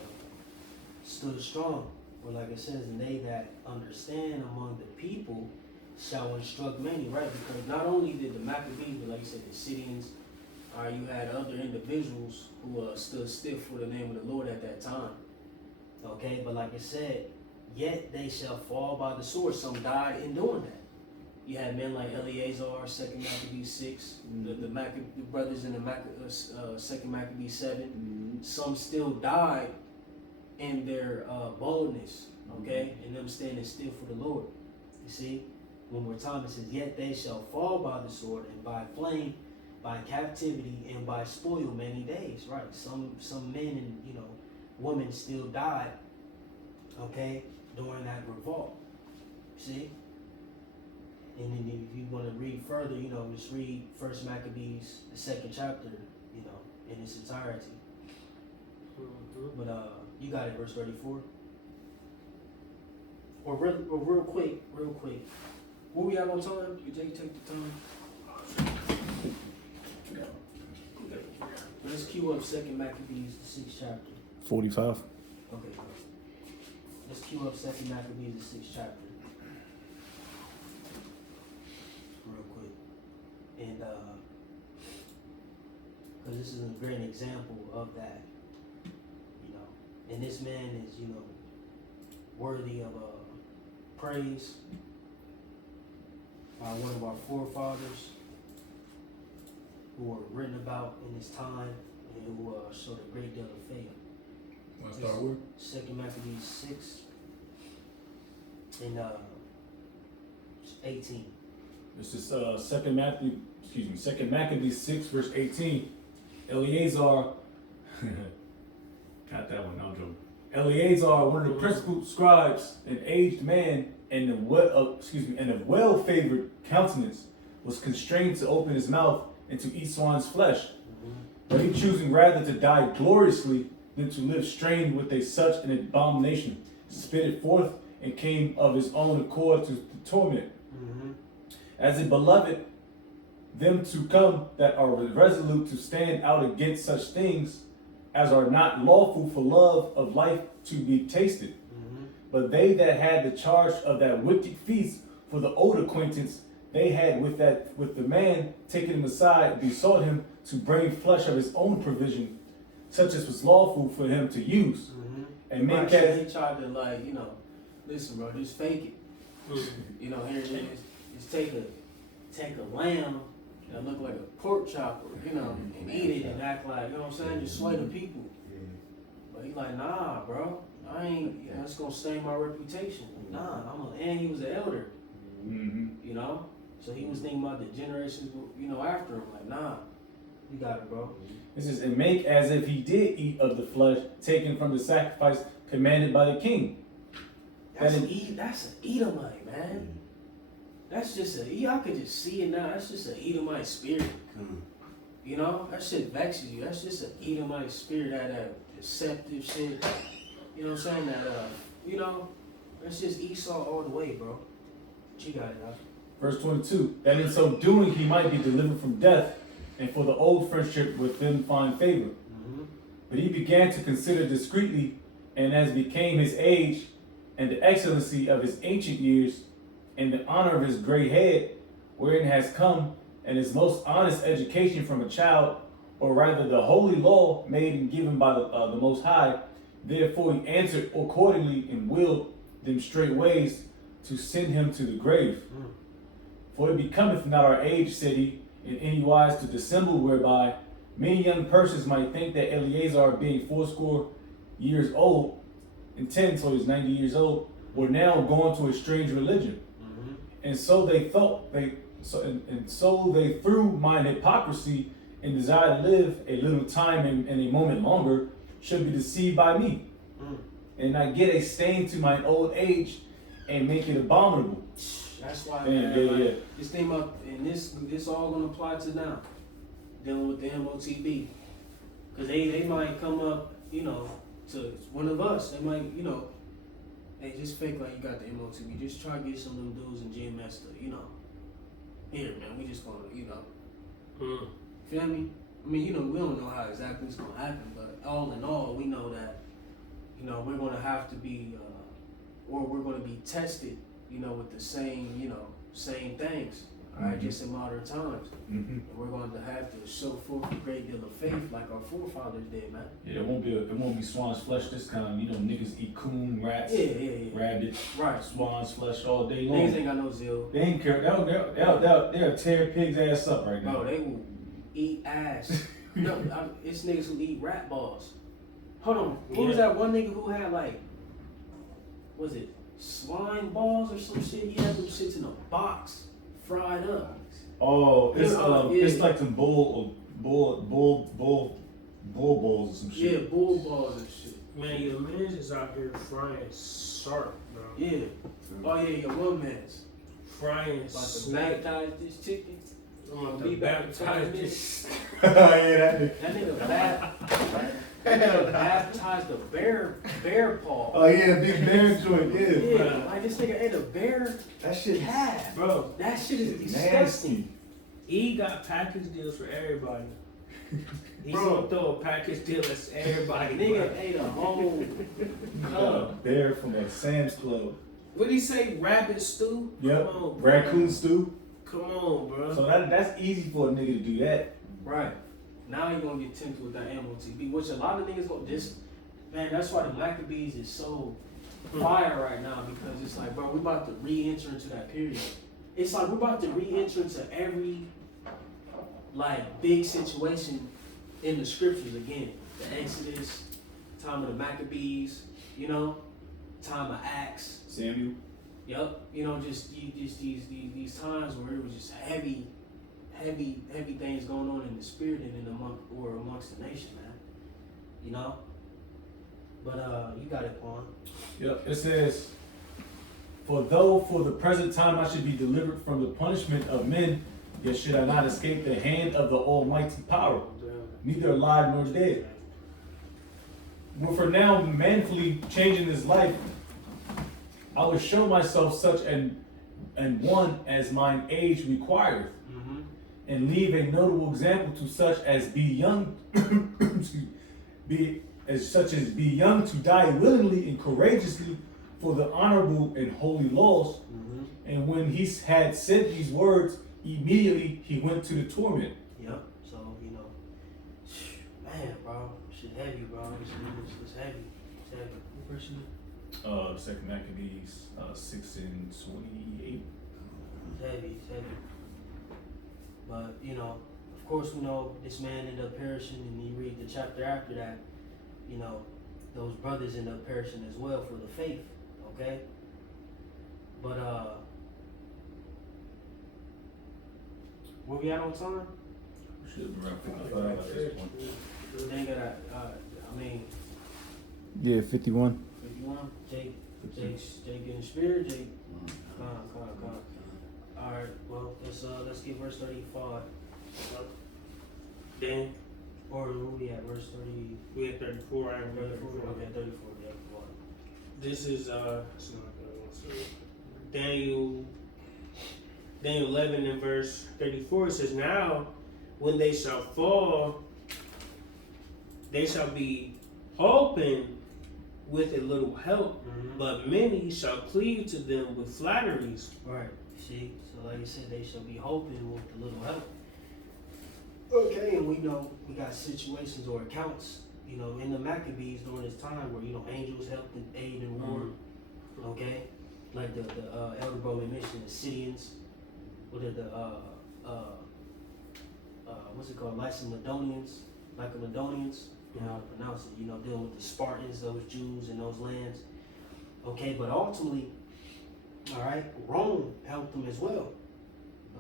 stood strong. But like it says, "And they that understand among the people shall instruct many," right? Because not only did the Maccabees, but like you said, the Syrians, you had other individuals who stood stiff for the name of the Lord at that time. Okay, but like it said, yet they shall fall by the sword. Some died in doing that. You had men like Eleazar, 2 Maccabees 6, the brothers in the 2 Maccabees 7. Some still died in their boldness, okay, and them standing still for the Lord. You see, one more time it says, "Yet they shall fall by the sword and by flame, by captivity and by spoil many days." Right? Some men and, you know, women still died, okay, during that revolt. See. And then if you want to read further, you know, just read First Maccabees, the 2nd chapter, you know, in its entirety. But you got it, verse 34. Or real quick. Where we at on time? You take the time. Let's cue up 2nd Maccabees, the 6th chapter. 45. Okay. Let's cue up 2nd Maccabees, the 6th chapter. Real quick. And because this is a great example of that, you know. And this man is, you know, worthy of praise by one of our forefathers who were written about in his time and who showed a great deal of faith. Want to start with? 2nd Maccabees 6 and 18. This is 2nd Maccabees 6 verse 18. Eleazar, got that one, no joke. Eleazar, one of the principal scribes, an aged man, and of well-favored countenance, was constrained to open his mouth and to eat swine's flesh. But he choosing rather to die gloriously than to live strained with such an abomination, spit it forth and came of his own accord to the torment. As it beloved them to come that are resolute to stand out against such things as are not lawful for love of life to be tasted. But they that had the charge of that wicked feast for the old acquaintance they had with the man, taking him aside, besought him to bring flesh of his own provision, such as was lawful for him to use. And make They tried to, like, you know, listen, bro, just fake it. You know, here it is. Just take a lamb that look like a pork chop, you know, and eat it and act like, you know what I'm saying, just sway the people. But he like, nah, bro, I ain't, you know, it's gonna stain my reputation. Nah, and he was an elder, you know, so he was thinking about the generations, you know, after him. Like, nah, you got it, bro. This is, and make as if he did eat of the flesh taken from the sacrifice commanded by the king. That's an Edomite, man. That's just I could just see it now. That's just an Edomite spirit. You know, that shit vexes you. That's just an Edomite spirit, that deceptive shit. You know what I'm saying? That, you know, that's just Esau all the way, bro. But you got it, huh? Verse 22, that in so doing he might be delivered from death, and for the old friendship with them find favor. But he began to consider discreetly, and as became his age, and the excellency of his ancient years, and the honor of his gray head, wherein has come, and his most honest education from a child, or rather the holy law made and given by the Most High. Therefore he answered accordingly, and willed them straight ways to send him to the grave. For it becometh not our age, said he, in any wise to dissemble, whereby many young persons might think that Eleazar, being 80 years old, and 10, so he's 90 years old, were now gone to a strange religion. And so they thought, so they through mine hypocrisy and desire to live a little time and a moment longer, should be deceived by me. And I get a stain to mine old age and make it abominable. That's why, Man, man, this thing up, and this all gonna apply to now, dealing with the MOTB. Cause they might come up, you know, to one of us. They might, you know, hey, just fake like you got the MOTB. Just try to get some of them dudes in GMS to, you know, here, man, we just gonna, you know, feel me? I mean, you know, we don't know how exactly it's gonna happen, but all in all, we know that, you know, we're gonna have to be, or we're gonna be tested, you know, with the same, you know, same things, all right, just in modern times. And we're going to have to show forth a great deal of faith like our forefathers did, man. Yeah, it won't be swan's flesh this time. You know, niggas eat coon, rats, rabbits, Right. swan's flesh all day long. Niggas ain't got no zeal. They ain't care. They'll tear pig's ass up right now. Bro, they will eat ass. It's niggas who eat rat balls. Hold on. Who was that one nigga who had like, was it swine balls or some shit? He had them shits in a box, fried up. Oh, it's Yeah. it's like some bull balls or some shit. Yeah, bull balls and shit. Man, your man's is out here frying sharp, bro. Yeah. Oh yeah, your one man's. Frying About to snake. baptize this chicken. I'm about Be to baptize baptized this. Yeah, that nigga. That nigga bad. nigga baptized a bear paw. Oh yeah, big bear joint, yeah. Yeah, like this nigga ate a bear That shit calf. Bro, That shit is disgusting. nasty. he got package deals for everybody. He's Bro. gonna throw a package deal at everybody. Nigga Bro. ate a whole A bear from a Sam's Club. What did he say? Rabbit stew? Yep. Come on, bro. Raccoon stew. Come on, bro. So that's easy for a nigga to do that. right. Now you gonna get tempted with that MOTB, which a lot of niggas gonna this man, that's why the Maccabees is so fire right now, because it's like, bro, we about to re-enter into that period. It's like we're about to re-enter into every like big situation in the scriptures again. The Exodus, time of the Maccabees, you know, time of Acts. Samuel. Yep, you know, just these times where it was just heavy things going on in the spirit and amongst the nation, man. You know. But you got it, Quan. Yep. It says, "For though for the present time I should be delivered from the punishment of men, yet should I not escape the hand of the Almighty power, neither alive nor dead. But for now manfully changing his life, I will show myself such and one as mine age requireth, Mm-hmm. and leave a notable example to such as be young, such as be young to die willingly and courageously for the honorable and holy laws." Mm-hmm. And when he had said these words, immediately he went to the torment. Yep. So, you know, man, bro, shit heavy, bro. It's heavy. It's heavy. What verse you? Second Maccabees 6:28. It's heavy. It's heavy. But you know, of course, we know this man ended up perishing, and you read the chapter after that. You know, those brothers end up perishing as well for the faith. Okay. But where we at on time? Should be around 55 at this point. They ain't got I mean, Yeah, 51. 51. Jake getting spirit. Jake. Come. All right. Well, let's get verse 35. Then Or where we at? Verse 30. we at 34. I am 34. 34. Okay, 34. Yeah. Come on. This is Daniel 11 and verse 34. It says, "Now when they shall fall, they shall be hoping with a little help, Mm-hmm. but many shall cleave to them with flatteries." Right. See, so like you said, they shall be hoping with a little help. Okay, and we know we got situations or accounts, you know, in the Maccabees during this time where, you know, angels helped and aid in war. Okay, like the Elder Bro mentioned, the Syrians, what are the what's it called, Lycomedonians, you know how to pronounce it, you know, dealing with the Spartans, those Jews in those lands. Okay, but ultimately, all right, Rome helped them as well.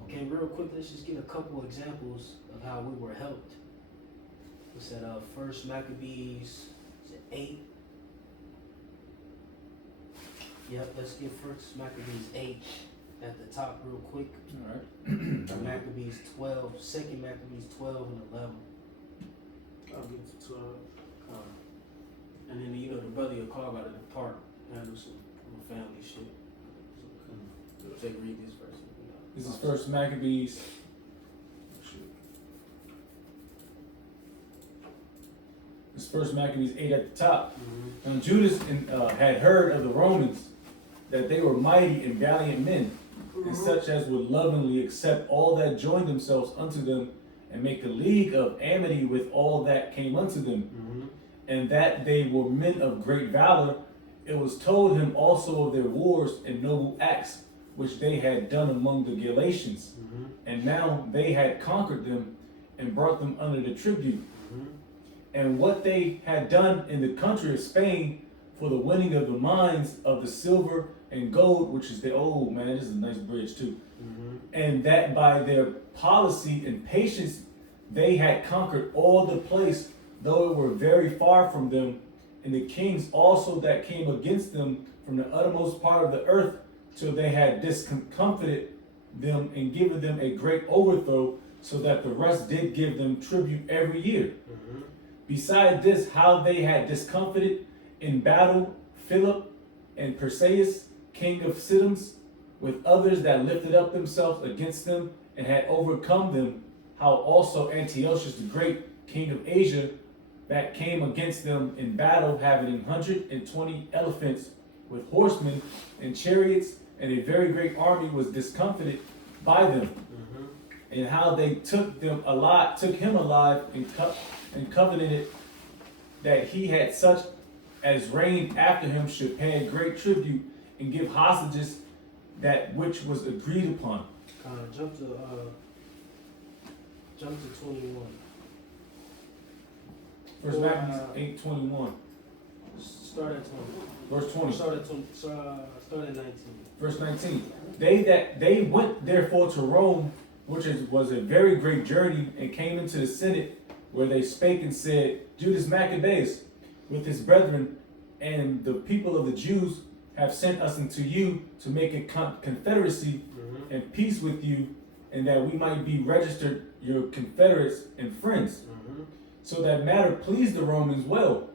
Okay, real quick, let's just get a couple examples of how we were helped. It's at First Maccabees, is it 8? Yep, let's get First Maccabees 8 at the top real quick. All right. Maccabees 12, Second Maccabees 12 and 11. I'll get to 12. And then, you know, the brother will call about to depart, handle some family shit. So, take read this verse. This is First Maccabees. This is First Maccabees 8 at the top. Mm-hmm. Now Judas had heard of the Romans, that they were mighty and valiant men, and such as would lovingly accept all that joined themselves unto them, and make a league of amity with all that came unto them, Mm-hmm. and that they were men of great valor. It was told him also of their wars and noble acts which they had done among the Galatians, Mm-hmm. and now they had conquered them and brought them under the tribute, Mm-hmm. and what they had done in the country of Spain for the winning of the mines of the silver and gold, which is the old man. This is a nice bridge too. Mm-hmm. And that by their policy and patience they had conquered all the place, though it were very far from them. And the kings also that came against them from the uttermost part of the earth, till they had discomfited them and given them a great overthrow, so that the rest did give them tribute every year. Mm-hmm. Beside this, how they had discomfited in battle Philip and Perseus, king of Sidons, with others that lifted up themselves against them and had overcome them, how also Antiochus the Great, king of Asia, that came against them in battle, having 120 elephants with horsemen and chariots, and a very great army was discomfited by them, and how they took him alive, and covenanted that he had such as reigned after him should pay a great tribute and give hostages that which was agreed upon. Jump to 21. First Maccabees 8:21, Start at 20. verse 20. Start at 20. Start at 19. Verse 19. They went therefore to Rome, which was a very great journey, and came into the Senate, where they spake and said, Judas Maccabeus with his brethren and the people of the Jews have sent us unto you to make a confederacy and peace with you, and that we might be registered your confederates and friends. So that matter pleased the Romans well.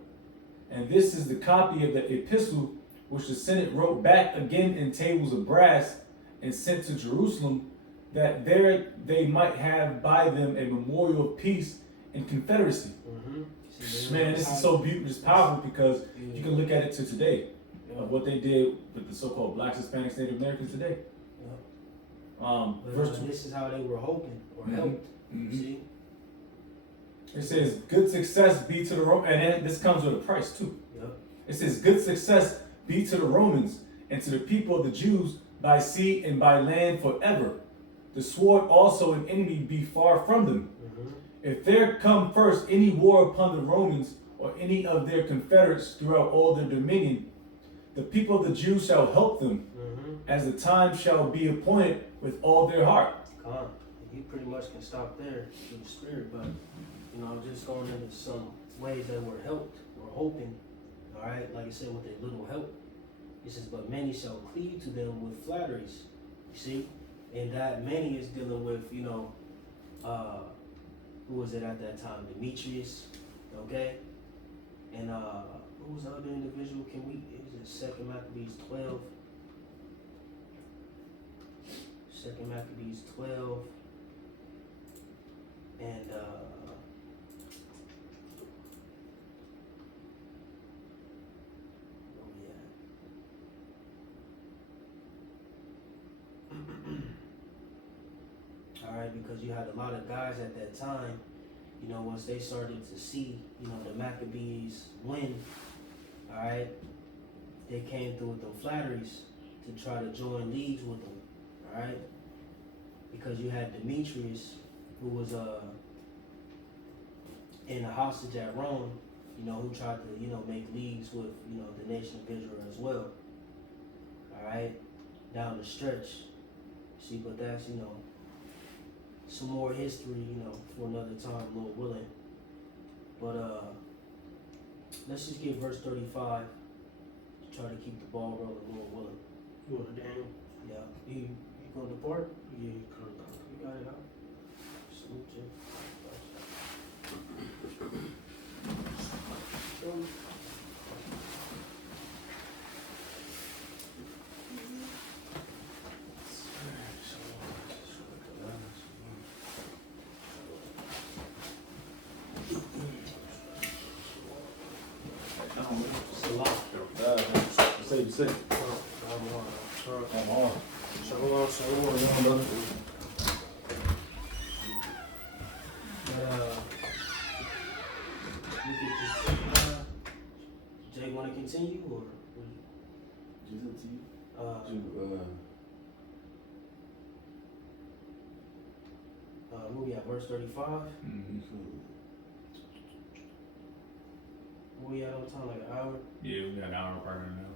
And this is the copy of the epistle which the Senate wrote back again in tables of brass and sent to Jerusalem, that there they might have by them a memorial of peace and confederacy. Man, this is so beautiful, it's powerful, because you can look at it to today of what they did with the so-called Blacks, Hispanics, Native Americans today. Verse This is how they were hoping or helped. See? It says, good success be to the Romans, and then this comes with a price too. Yep. It says, good success be to the Romans and to the people of the Jews by sea and by land forever. The sword also and enemy be far from them. If there come first any war upon the Romans or any of their confederates throughout all their dominion, the people of the Jews shall help them, as the time shall be appointed with all their heart. You pretty much can stop there through the spirit, but just going into some ways that were helped or hoping. All right, like I said, with a little help, it says, but many shall cleave to them with flatteries. You see, and that many is dealing with, who was it at that time? Demetrius, okay, and who was the other individual? It was it 2 Maccabees 12. 2 Maccabees 12, and all right, because you had a lot of guys at that time, once they started to see, the Maccabees win, all right, they came through with them flatteries to try to join leagues with them, all right, because you had Demetrius, who was in a hostage at Rome, who tried to, make leagues with, the nation of Israel as well, all right, down the stretch. See, but that's, some more history, for another time, Lord willing. But let's just get verse 35 to try to keep the ball rolling, Lord willing. You want Daniel? Yeah. You gonna depart? Yeah, You got it out. Salute you. Jay, want to continue or? Just up to you. Where we at? Verse 35. Where we at on time? Like an hour? Yeah, we got an hour partner now.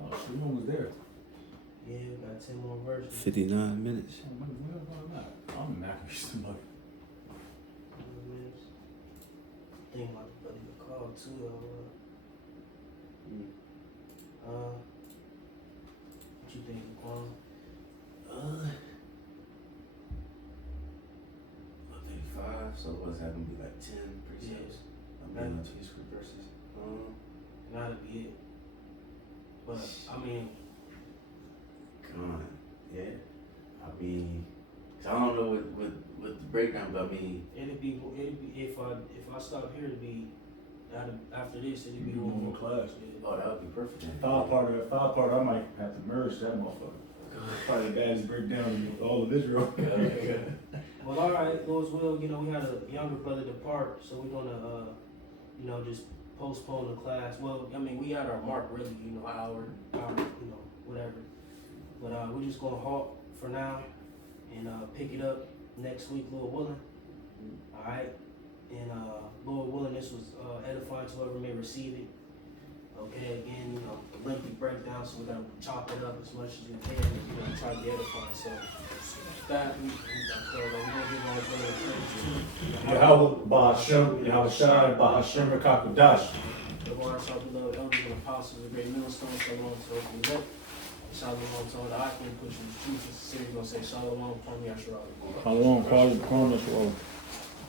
Oh, so we almost there. Yeah, we got 10 more verses. 59 minutes. I'm not somebody. 10 minutes. I think my buddy would call too, though. What you think, Quan? 35, so what's that gonna be like 10? And two script verses. That'll be it. But I mean, Gone. Yeah. I mean, 'cause I don't know what the breakdown, but I mean, it'd be if I stop here, it'd be after this, it'd be One more class. oh, that would be perfect. Then. Five part, I might have to merge that motherfucker. Probably the baddest breakdown in all of Israel. Well, all right, Lord's will. You know, we had a younger brother depart, so we're gonna, just postpone the class. Well, I mean, we had our mark really, hour, whatever. But we're just gonna halt for now and pick it up next week, Lord willing. All right, and Lord willing, this was edifying to whoever may receive it. Okay, again, lengthy breakdown, so we're gonna chop it up as much as we can and try to be edifying. So that we're gonna give all the Yahweh Bahashem, Yahweh Shai, Bahashem Rakakodash. the Lord's our beloved elders and apostles, the great millstone, shalom to open the up. Shalom to all the Akim pushing the truth. It's gonna say shalom, Kwame Asherah. Shalom, Shalom, Shalom.